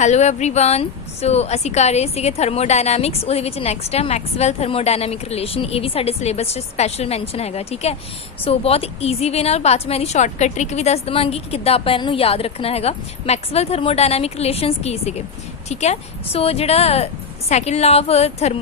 Hello everyone. सो ਅਸੀਂ ਕਰ ਰਹੇ ਸੀਗੇ ਥਰਮੋਡਾਇਨਾਮਿਕਸ, ਉਹਦੇ ਵਿੱਚ ਨੈਕਸਟ ਹੈ ਮੈਕਸਵੈਲ ਥਰਮੋਡਾਇਨਾਮਿਕ ਰਿਲੇਸ਼ਨ। ਇਹ ਵੀ ਸਾਡੇ ਸਿਲੇਬਸ 'ਚ ਸਪੈਸ਼ਲ ਮੈਂਸ਼ਨ ਹੈਗਾ, ਠੀਕ ਹੈ। ਸੋ ਬਹੁਤ ਈਜ਼ੀ ਵੇ ਨਾਲ ਬਾਅਦ 'ਚ ਮੈਂ ਇਹਦੀ ਸ਼ਾਰਟਕਟ ਟ੍ਰਿਕ ਵੀ ਦੱਸ ਦੇਵਾਂਗੀ ਕਿ ਕਿੱਦਾਂ ਆਪਾਂ ਇਹਨਾਂ ਨੂੰ ਯਾਦ ਰੱਖਣਾ ਹੈਗਾ। ਮੈਕਸਵੈਲ ਥਰਮੋਡਾਇਨਾਮਿਕ ਰਿਲੇਸ਼ਨਸ ਕੀ ਸੀਗੇ, ਠੀਕ ਹੈ। ਸੋ ਜਿਹੜਾ ਸੈਕਿੰਡ ਲਾ ਆਫ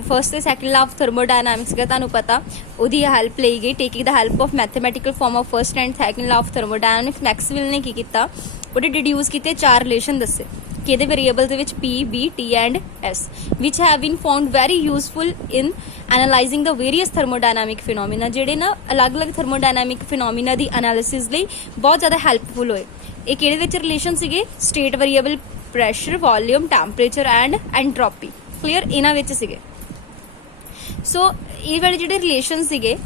ਫਸਟ ਤੇ ਸੈਕਿੰਡ ਲਾ ਆਫ ਥਰਮੋਡਾਇਨਾਮਿਕਸ ਦਾ ਤੁਹਾਨੂੰ ਪਤਾ, ਉਹਦੀ ਹੈਲਪ ਲਈ ਗਈ taking the help of mathematical form of first and second law of thermodynamics. Maxwell ਨੇ ਕੀ ਕੀਤਾ, ਉਹਦੇ ਡਿਡਿਊਸ ਕੀਤੇ 4 ਰਿਲੇਸ਼ਨ ਦੱਸੇ ਕਿ ਇਹਦੇ ਵੇਰੀਏਬਲ ਦੇ ਵਿੱਚ P, B, T and S which have been found very useful in analyzing the various thermodynamic phenomena, ਜਿਹੜੇ ਨਾ ਅਲੱਗ-ਅਲੱਗ ਥਰਮੋਡਾਇਨਾਮਿਕ ਫਿਨੋਮੀਨਾ ਦੀ ਐਨਾਲਿਸਿਸ ਲਈ ਬਹੁਤ ਜ਼ਿਆਦਾ ਹੈਲਪਫੁਲ ਹੋਏ। ਇਹ ਕਿਹੜੇ ਵਿੱਚ ਰਿਲੇਸ਼ਨ ਸੀਗੇ? State variable, pressure, volume, temperature and entropy. Clear? ਇਹਨਾਂ ਵਿੱਚ ਸੀਗੇ। ਸੋ ਇਹ ਵਾਲੇ ਜਿਹੜੇ ਰਿਲੇਸ਼ਨ ਸੀਗੇ,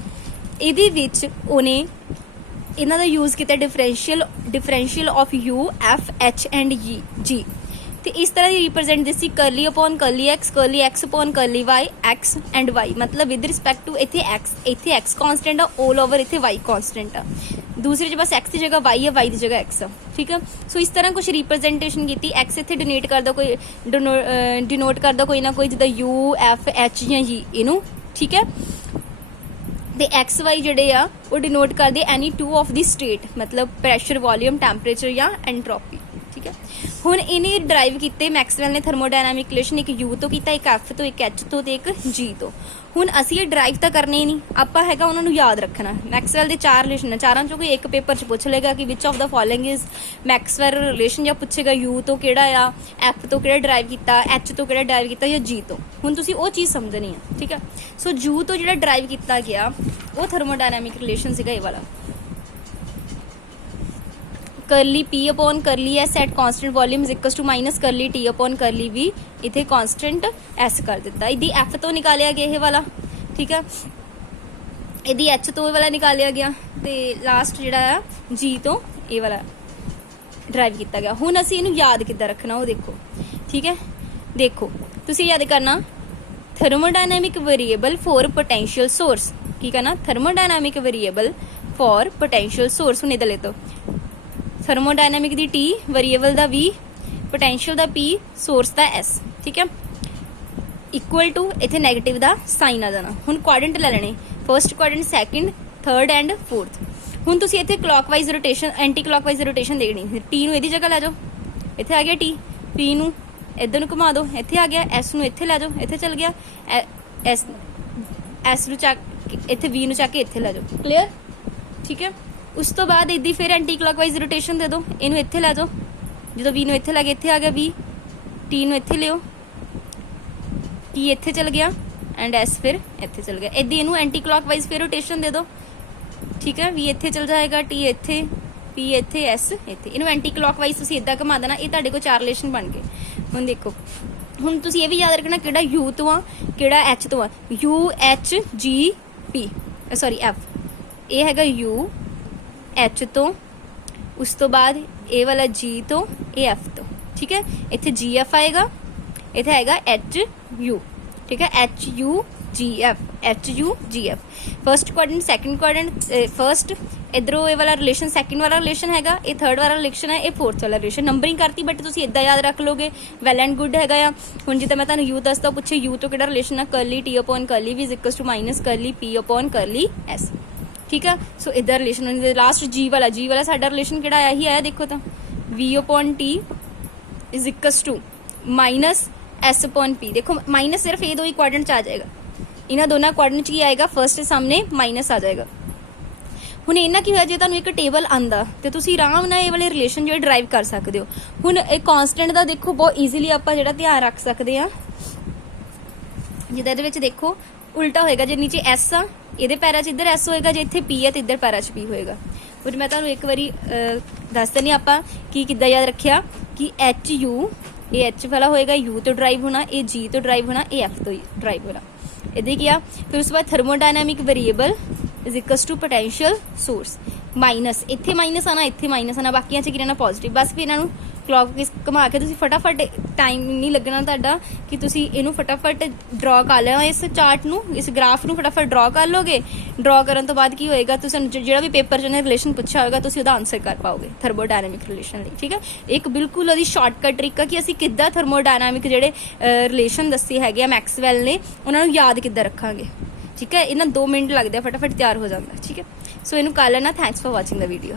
ਇਹਦੇ ਵਿੱਚ ਉਹਨੇ ਇਹਨਾਂ ਦਾ ਯੂਜ਼ ਕੀਤਾ differential of U, F, H and G। ਤੇ ਇਸ ਤਰ੍ਹਾਂ ਦੀ ਰਿਪਰੈਜ਼ੈਂਟ ਦਿੱਤੀ curly upon curly x upon curly y, x and y। ਮਤਲਬ ਵਿਦ ਰਿਸਪੈਕਟ ਟੂ ਇੱਥੇ x ਕਾਂਸਟੈਂਟ ਆ, 올 ਓਵਰ ਇੱਥੇ y ਕਾਂਸਟੈਂਟ ਆ। ਦੂਸਰੇ 'ਚ ਬਸ x ਦੀ ਜਗ੍ਹਾ y ਆ, y ਦੀ ਜਗ੍ਹਾ x ਆ, ਠੀਕ ਆ। ਸੋ ਇਸ ਤਰ੍ਹਾਂ ਕੁਝ ਰਿਪਰੈਜ਼ੈਂਟੇਸ਼ਨ ਕੀਤੀ। x ਇੱਥੇ ਡਿਨੋਟ ਕਰਦਾ ਕੋਈ ਨਾ ਕੋਈ, ਜਿੱਦਾਂ U, F, H ਜਾਂ G ਇਹਨੂੰ, ਠੀਕ ਹੈ। ਤੇ ਐਕਸ ਵਾਈ ਜਿਹੜੇ ਆ ਉਹ ਡਿਨੋਟ ਕਰਦੇ ਐਨੀ ਟੂ ਆਫ ਦੀ ਸਟੇਟ, ਮਤਲਬ ਪ੍ਰੈਸ਼ਰ, ਵੋਲਿਊਮ, ਟੈਂਪਰੇਚਰ ਜਾਂ ਐਂਟਰੋਪੀ, ਠੀਕ ਹੈ। ਹੁਣ ਇਹਨੇ ਡਰਾਈਵ ਕੀਤੇ ਮੈਕਸਵੈਲ ਨੇ ਥਰਮੋਡਾਇਨਾਮਿਕ ਰਿਲੇਸ਼ਨ, ਇੱਕ U ਤੋਂ ਕੀਤਾ, ਇੱਕ F ਤੋਂ, ਇੱਕ H ਤੋਂ ਤੇ ਇੱਕ G ਤੋਂ। ਹੁਣ ਅਸੀਂ ਇਹ ਡਰਾਈਵ ਤਾਂ ਕਰਨੇ ਹੀ ਨਹੀਂ, ਆਪਾਂ ਹੈਗਾ ਉਹਨਾਂ ਨੂੰ ਯਾਦ ਰੱਖਣਾ। ਮੈਕਸਵੈਲ ਦੇ 4 ਰਿਲੇਸ਼ਨ, ਚਾਰਾਂ ਚੋਂ ਕੋਈ ਇੱਕ ਪੇਪਰ 'ਚ ਪੁੱਛ ਲਏਗਾ ਕਿ which of the following is Maxwell relation, ਜਾਂ ਪੁੱਛੇਗਾ U ਤੋਂ ਕਿਹੜਾ ਆ, F ਤੋਂ ਕਿਹੜਾ ਡਰਾਈਵ ਕੀਤਾ, H ਤੋਂ ਕਿਹੜਾ ਡਰਾਈਵ ਕੀਤਾ ਜਾਂ G ਤੋਂ। ਹੁਣ ਤੁਸੀਂ ਉਹ ਚੀਜ਼ ਸਮਝਣੀ ਆ, ਠੀਕ ਹੈ। ਸੋ U ਤੋਂ ਜਿਹੜਾ ਡਰਾਈਵ ਕੀਤਾ ਗਿਆ ਉਹ ਥਰਮੋਡਾਇਨਾਮਿਕ ਰਿਲੇਸ਼ਨ ਸੀਗਾ ਇਹ ਵਾਲਾ। ਕਰਲੀ P upon curly S at constant volume is equals to minus curly T upon curly V, ਇੱਥੇ constant S ਕਰ ਦਿੱਤਾ। ਇਹਦੀ F ਤੋਂ ਨਿਕਾਲਿਆ ਗਿਆ ਇਹ ਵਾਲਾ, ਠੀਕ ਹੈ। ਇਹਦੀ H ਤੋਂ ਇਹ ਵਾਲਾ ਨਿਕਾਲਿਆ ਗਿਆ, ਤੇ ਲਾਸਟ ਜਿਹੜਾ ਆ G ਤੋਂ ਇਹ ਵਾਲਾ ਡਰਾਈਵ ਕੀਤਾ ਗਿਆ। ਹੁਣ ਅਸੀਂ ਇਹਨੂੰ ਯਾਦ ਕਿੱਦਾਂ ਰੱਖਣਾ ਉਹ ਦੇਖੋ, ਠੀਕ ਹੈ। ਦੇਖੋ ਤੁਸੀਂ ਯਾਦ ਕਰਨਾ ਥਰਮੋਡਾਇਨਾਮਿਕ ਵੇਰੀਏਬਲ ਫॉर पोटेंशियल सोर्स। ਕੀ ਕਰਨਾ? ਥਰਮੋਡਾਇਨਾਮਿਕ ਵੇਰੀਏਬਲ फॉर पोटेंशियल सोर्स। ਹੁਣ ਇਹਦਾ ਲੈ ਤੋ ਥਰਮੋਡਾਇਨਾਮਿਕ ਦੀ T, ਵੇਰੀਏਬਲ ਦਾ V, ਪੋਟੈਂਸ਼ੀਅਲ ਦਾ P, ਸੋਰਸ ਦਾ S, ਠੀਕ ਹੈ। ਇਕੁਅਲ ਟੂ ਇੱਥੇ ਨੈਗੇਟਿਵ ਦਾ ਸਾਈਨ ਆ ਜਾਣਾ। ਹੁਣ ਕੁਆਡਰੈਂਟ ਲੈ ਲੈਣੇ, first quadrant, second, third and fourth. ਹੁਣ ਤੁਸੀਂ ਇੱਥੇ clockwise rotation, anti clockwise rotation ਦੇਖਣੀ। T ਨੂੰ ਇਹਦੀ ਜਗ੍ਹਾ ਲੈ ਜਾਓ, ਇੱਥੇ ਆ ਗਿਆ T। P ਨੂੰ ਇੱਧਰ ਨੂੰ ਘੁਮਾ ਦਿਓ, ਇੱਥੇ ਆ ਗਿਆ। S ਨੂੰ ਇੱਥੇ ਲੈ ਜਾਓ, ਇੱਥੇ ਚਲ ਗਿਆ। S ਨੂੰ ਚੱਕ ਇੱਥੇ, V ਨੂੰ ਚੱਕ ਕੇ ਇੱਥੇ ਲੈ ਜਾਓ। ਕਲੀਅਰ? ਠੀਕ ਹੈ। ਉਸ ਤੋਂ ਬਾਅਦ ਇੱਦੀ ਫਿਰ ਐਂਟੀ ਕਲੌਕਵਾਈਜ਼ ਰੋਟੇਸ਼ਨ ਦੇ ਦਿਓ, ਇਹਨੂੰ ਇੱਥੇ ਲੈ ਜਾਓ। ਜਦੋਂ V ਨੂੰ ਇੱਥੇ ਲੈ ਕੇ ਇੱਥੇ ਆ ਗਿਆ V, T ਨੂੰ ਇੱਥੇ ਲਿਓ, T ਇੱਥੇ ਚਲ ਗਿਆ ਐਂਡ S ਫਿਰ ਇੱਥੇ ਚਲ ਗਿਆ। ਇੱਦੀ ਇਹਨੂੰ ਐਂਟੀ ਕਲੌਕਵਾਈਜ਼ ਫਿਰ ਰੋਟੇਸ਼ਨ ਦੇ ਦਿਓ, ਠੀਕ ਹੈ। V ਇੱਥੇ ਚਲ ਜਾਏਗਾ, T ਇੱਥੇ, P ਇੱਥੇ, S ਇੱਥੇ। ਇਹਨੂੰ ਐਂਟੀ ਕਲੌਕਵਾਈਜ਼ ਤੁਸੀਂ ਇੱਦਾਂ ਘੁਮਾ ਦੇਣਾ। ਇਹ ਤੁਹਾਡੇ ਕੋਲ 4 ਰਿਲੇਸ਼ਨ ਬਣ ਗਏ। ਹੁਣ ਦੇਖੋ, ਹੁਣ ਤੁਸੀਂ ਇਹ ਵੀ ਯਾਦ ਰੱਖਣਾ ਕਿਹੜਾ U ਤੋਂ ਆ, ਕਿਹੜਾ H ਤੋਂ ਆ। U, H, G, P, sorry F। ਇਹ ਹੈਗਾ U H ਤੋਂ, ਉਸ ਤੋਂ ਬਾਅਦ ਇਹ ਵਾਲਾ G ਤੋਂ, ਇਹ F ਤੋਂ, ਠੀਕ ਹੈ। ਇੱਥੇ GF ਆਏਗਾ, ਇੱਥੇ ਆਏਗਾ HU, ਠੀਕ ਹੈ। HUGF, HUGF। First quadrant, second quadrant, first ਇਧਰੋਂ ਇਹ ਵਾਲਾ ਰਿਲੇਸ਼ਨ ਸੈਕਿੰਡ ਵਾਲਾ ਰਿਲੇਸ਼ਨ ਹੈਗਾ, ਇਹ ਥਰਡ ਵਾਲਾ ਰਿਲੇਸ਼ਨ ਹੈ, ਇਹ ਫੋਰਥ ਵਾਲਾ ਰਿਲੇਸ਼ਨ। ਨੰਬਰਿੰਗ ਕਰਤੀ ਬਟ ਤੁਸੀਂ ਇਦਾਂ ਯਾਦ ਰੱਖ ਲੋਗੇ, ਵੈਲ ਐਂਡ ਗੁੱਡ ਹੈਗਾ ਆ। ਹੁਣ ਜਿੱਦਾਂ ਮੈਂ ਤੁਹਾਨੂੰ U ਦੱਸਦਾ, ਪੁੱਛੇ U ਤੋਂ ਕਿਹੜਾ ਰਿਲੇਸ਼ਨ ਆ, ਕਰਲੀ T upon curly V is equals to minus curly P upon curly S, ਠੀਕ ਆ। ਸੋ ਇਧਰ ਰਿਲੇਸ਼ਨ ਲਾਸਟ G ਵਾਲਾ ਸਾਡਾ ਰਿਲੇਸ਼ਨ ਕਿਹੜਾ ਆਇਆ ਹੀ ਆਇਆ, ਦੇਖੋ ਤਾਂ V upon T is equals to minus S upon P। ਦੇਖੋ ਮਾਈਨਸ ਸਿਰਫ ਇਹ ਦੋ ਹੀ ਕੁਆਡਰੈਂਟ 'ਚ ਆ ਜਾਏਗਾ, ਇਹਨਾਂ ਦੋਨਾਂ ਕੁਆਡਰੈਂਟ 'ਚ ਕੀ ਆਏਗਾ, ਫਰਸਟ ਦੇ ਸਾਹਮਣੇ ਮਾਈਨਸ ਆ ਜਾਏਗਾ। ਹੁਣ ਇਹਨਾਂ ਕੀ ਹੋਇਆ, ਜੇ ਤੁਹਾਨੂੰ ਇੱਕ ਟੇਬਲ ਆਂਦਾ ਤੇ ਤੁਸੀਂ ਆਰਾਮ ਨਾਲ ਇਹ ਵਾਲੇ ਰਿਲੇਸ਼ਨ ਜਿਹੜੇ ਡਰਾਈਵ ਕਰ ਸਕਦੇ ਹੋ। ਹੁਣ ਇਹ ਕਾਂਸਟੈਂਟ ਦਾ ਦੇਖੋ ਬਹੁਤ ਈਜ਼ੀਲੀ ਆਪਾਂ ਜਿਹੜਾ ਧਿਆਨ ਰੱਖ ਸਕਦੇ ਆ। ਜਿੱਦਾਂ ਇਹਦੇ ਵਿੱਚ ਦੇਖੋ ਉਲਟਾ ਹੋਏਗਾ, ਜੇ ਨੀਚੇ S ਆ ਇਹਦੇ ਪੈਰਾਂ 'ਚ ਇੱਧਰ S ਹੋਏਗਾ, ਜੇ ਇੱਥੇ P ਹੈ ਤੇ ਇੱਧਰ ਪੈਰਾਂ 'ਚ P ਹੋਏਗਾ। ਫਿਰ ਮੈਂ ਤੁਹਾਨੂੰ ਇੱਕ ਵਾਰੀ ਦੱਸ ਦਿੰਦੀ ਆਪਾਂ ਕੀ ਕਿੱਦਾਂ ਯਾਦ ਰੱਖਿਆ ਕਿ HU, ਇਹ H ਵਾਲਾ ਹੋਏਗਾ, U ਤੋਂ ਡਰਾਈਵ ਹੋਣਾ, ਇਹ G ਤੋਂ ਡਰਾਈਵ ਹੋਣਾ, ਇਹ F ਤੋਂ ਡਰਾਈਵ ਹੋਣਾ। ਇਹਦੇ ਕੀ ਆ। ਫਿਰ ਉਸ ਤੋਂ ਬਾਅਦ thermodynamic variable is equals to potential source minus ਇੱਥੇ ਮਾਈਨਸ ਆਣਾ ਇੱਥੇ ਮਾਈਨਸ ਆਣਾ ਬਾਕੀਆਂ 'ਚ ਕੀ ਰਹਿਣਾ ਪੋਜ਼ਿਟਿਵ। ਬਸ ਫਿਰ ਇਹਨਾਂ ਨੂੰ ਕਲੌਕਵਾਈਜ਼ ਘੁਮਾ ਕੇ ਤੁਸੀਂ ਫਟਾਫਟ ਟਾਈਮ ਨਹੀਂ ਲੱਗਣਾ ਤੁਹਾਡਾ ਕਿ ਤੁਸੀਂ ਇਹਨੂੰ ਫਟਾਫਟ ਡਰਾ ਕਰ ਲੈਣਾ ਇਸ ਚਾਰਟ ਨੂੰ ਇਸ ਗ੍ਰਾਫ ਨੂੰ ਫਟਾਫਟ ਡਰਾ ਕਰ ਲੋਗੇ। ਡਰਾ ਕਰਨ ਤੋਂ ਬਾਅਦ ਕੀ ਹੋਏਗਾ ਤੁਸੀਂ ਜਿਹੜਾ ਵੀ ਪੇਪਰ 'ਚ ਉਹਨੇ ਰਿਲੇਸ਼ਨ ਪੁੱਛਿਆ ਹੋਏਗਾ ਤੁਸੀਂ ਉਹਦਾ ਆਨਸਰ ਕਰ ਪਾਓਗੇ ਥਰਮੋਡਾਇਨਾਮਿਕ ਰਿਲੇਸ਼ਨ ਲਈ। ਠੀਕ ਹੈ, ਇੱਕ ਬਿਲਕੁਲ ਉਹਦੀ ਸ਼ਾਰਟਕਟ ਟ੍ਰਿਕ ਆ ਕਿ ਅਸੀਂ ਕਿੱਦਾਂ ਥਰਮੋਡਾਇਨਾਮਿਕ ਜਿਹੜੇ ਰਿਲੇਸ਼ਨ ਦੱਸੇ ਹੈਗੇ ਆ ਮੈਕਸਵੈਲ ਨੇ ਉਹਨਾਂ ਨੂੰ ਯਾਦ ਕਿੱਦਾਂ ਰੱਖਾਂਗੇ। ਠੀਕ ਹੈ, ਇਹਨਾਂ 2 ਮਿੰਟ ਲੱਗਦੇ ਆ ਫਟਾਫਟ ਤਿਆਰ ਹੋ ਜਾਂਦਾ। ਠੀਕ ਹੈ, ਸੋ ਇਹਨੂੰ ਕਰ ਲੈਣਾ। Thanks for watching the video.